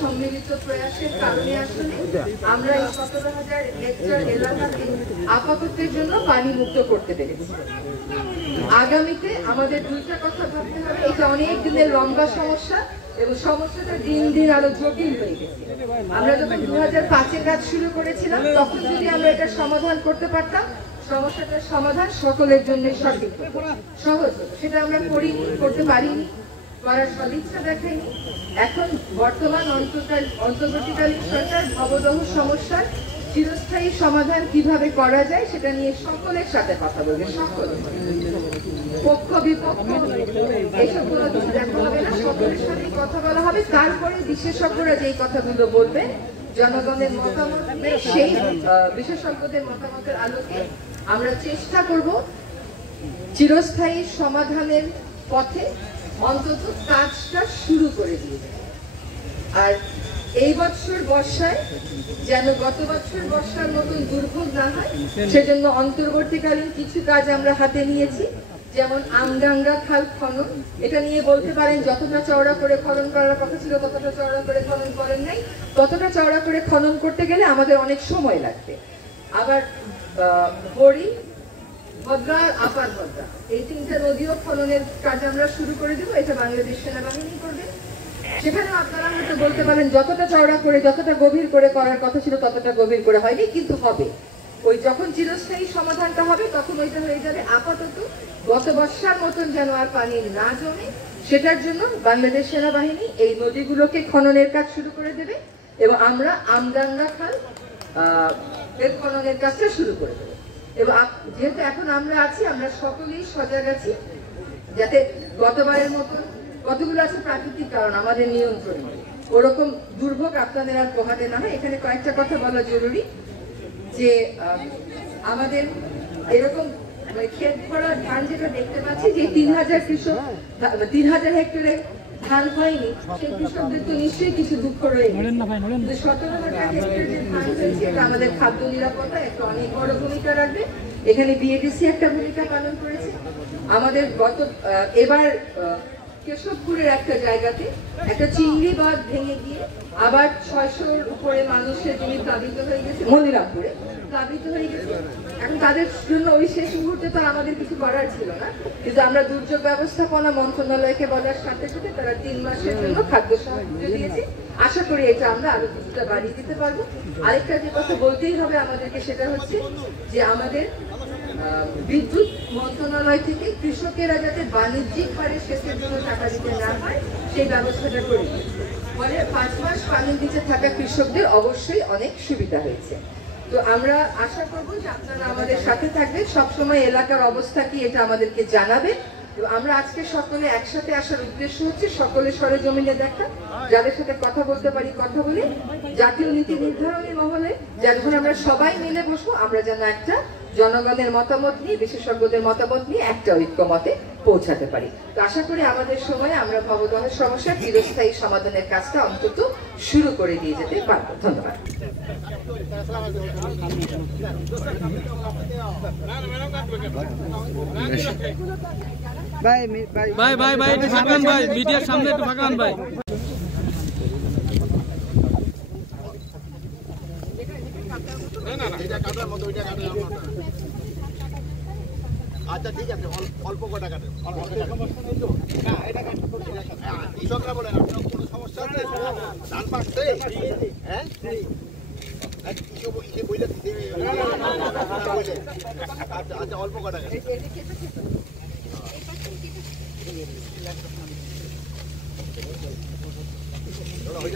সম্মিলিত প্রয়াসের কারণে আসলে আমরা এই 17,000 হেক্টর এলাকাকে আপাততের জন্য পানি মুক্ত করতে পেরেছি। আগামীতে আমাদের দুইটা কথা ভাবতে হবে, এটা অনেক দিনের লম্বা সমস্যা এবং সমস্যাটা দিন দিন আরো জটিল হয়ে গেছে। আমরা যখন 2005-এ কাজ শুরু করেছিলাম তখন যদি আমরা এটা সমাধান করতে পারতাম, সমস্যাটার সমাধান সকলের জন্য সঠিক সহজ হতো। সেটা আমরা করিনি, করতে পারিনি, করার সদিচ্ছা দেখাইনি। এখন বর্তমান অন্তর্বর্তীকালীন সরকার ভবদহ সমস্যার চিরস্থায়ী সমাধান কিভাবে করা যায় সেটা নিয়ে সকলের সাথে কথা বলবে। সকল পক্ষ বিপক্ষ এইসব কোনো কিছু দেখা হবে না, সকলের সাথে কথা বলা হবে। তারপরে বিশেষজ্ঞরা যেই কথাগুলো বলবেন, জনগণের মতামত নিয়ে সেই বিশেষজ্ঞদের মতামতের আলোকে আমরা চেষ্টা করব চিরস্থায়ী সমাধানের পথে অন্তত কাজটা শুরু করে দিয়ে যায়। আর এই বছর বর্ষায় যেন গত বছর বর্ষার মতন দুর্ভোগ না হয় সেজন্য অন্তর্বর্তীকালীন কিছু কাজ আমরা হাতে নিয়েছি। যেমন আমডাঙ্গা খাল খনন, এটা নিয়ে বলতে পারেন যতটা চওড়া করে খনন করার কথা ছিল ততটা চওড়া করে খনন করেন নাই। ততটা চওড়া করে খনন করতে গেলে আমাদের অনেক সময় লাগবে। আবার হরি, ভদ্রা আর আপার ভদ্রা এই তিনটা নদীও খননের কাজ আমরা শুরু করে দেবো। এটা বাংলাদেশ সেনাবাহিনী করবে। সেখানেও আপনারা হয়তো বলতে পারেন যতটা চওড়া করে যতটা গভীর করে করার কথা ছিল ততটা গভীর করে হয়নি, কিন্তু হবে। ওই যখন চিরস্থায়ী সমাধানটা হবে তখন ওইটা হয়ে যাবে। আপাতত গত বর্ষার মতন যেন আর পানি না জমে সেটার জন্য বাংলাদেশ সেনাবাহিনী এই নদীগুলোকে খননের কাজ শুরু করে দেবে এবং আমরা আমডাঙ্গা খাল এর খননের কাজটা শুরু করে দেবো। এবং যেহেতু এখন আমরা আছি, আমরা সকলেই সজাগ আছি যাতে গতবারের মতন কতগুলো আছে প্রাকৃতিক কারণ আমাদের নিয়ন্ত্রণে, ওরকম দুর্ভোগ আপনাদের আর পোহাতে না হয়। এখানে কয়েকটা কথা বলা জরুরি যে আমাদের এরকম ক্ষেত ভরা ধান যেটা দেখতে পাচ্ছি যে 3,000 কৃষক 3,000 হেক্টরে ধান হয়নি, সেই কৃষকদের তো নিশ্চয়ই কিছু দুঃখ রয়েছে। 17,000 হেক্টরে যে ধান হয়েছে এটা আমাদের খাদ্য নিরাপত্তা একটা অনেক বড় ভূমিকা রাখবে। এখানে বিএডিসি একটা ভূমিকা পালন করেছে। আমাদের এবার কেশবপুরের একটা জায়গাতে একটা চিংড়ি বাঁধ ভেঙে গিয়ে আবার 600-র উপরে মানুষের জমি প্লাবিত হয়ে গেছে, মনিরামপুরে প্লাবিত হয়ে গেছে। এখন তাদের জন্য ওই শেষ মুহূর্তে তো আমাদের কিছু করার ছিল না, কিন্তু আমরা দুর্যোগ ব্যবস্থাপনা মন্ত্রণালয়কে বলার সাথে সাথে তারা 3 মাসের জন্য খাদ্য সাহায্য দিয়েছে। আশা করি এটা আমরা আরো কিছুটা বাড়িয়ে দিতে পারবো। আরেকটা যে কথা বলতেই হবে আমাদেরকে সেটা হচ্ছে যে আমাদের বিদ্যুৎ মন্ত্রণালয় থেকে কৃষকেরা যাতে বাণিজ্যিক হারে সেচের জন্য টাকা দিতে না হয় সেই ব্যবস্থাটা করে দিয়েছে। ফলে 5 মাস পানির নিচে থাকা কৃষকদের অবশ্যই অনেক সুবিধা হয়েছে। তো আমরা আশা করবো যে আপনারা আমাদের সাথে থাকবেন, সবসময় এলাকার অবস্থা কি এটা আমাদেরকে জানাবেন। আমরা আজকে সকলে একসাথে আসার উদ্দেশ্য হচ্ছে সকলে সরেজমিনে দেখা, যাদের সাথে কথা বলতে পারি কথা বলে, জাতীয় নীতি নির্ধারণী মহলে যখন আমরা সবাই মিলে বসবো আমরা যেন একটা জনগণের মতামত নিয়ে বিশেষজ্ঞদের মতামত নিয়ে একটা ঐক্যমতে পৌঁছাতে পারি। তো আশা করি আমাদের সময় আমরা ভবদহের সমস্যার চিরস্থায়ী সমাধানের কাজটা অন্তত শুরু করে দিয়ে যেতে পারবো। ধন্যবাদ। ভাই ভাই ভাই একটু ফাঁকান ভাই, মিডিয়ার সামনে একটু ফাঁকান ভাই। আচ্ছা ঠিক আছে, অল্প কটা কাটে, কৃষকরা বলেন আপনার কোনো সমস্যা আছে ধান পাকছে? হ্যাঁ আচ্ছা অল্প কটা কাটে,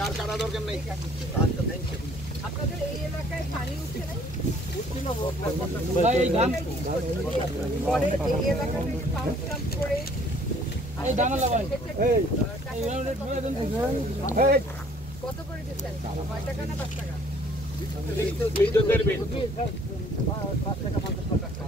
আর কাটা দরকার নেই। আচ্ছা থ্যাংক ইউ। আপনাদের এই এলাকায় পানি উঠছে নাই? কত করে দিচ্ছেন? 5 টাকা না 5 টাকা? বিদ্যুতের বিল 5 টাকা 50 টাকা।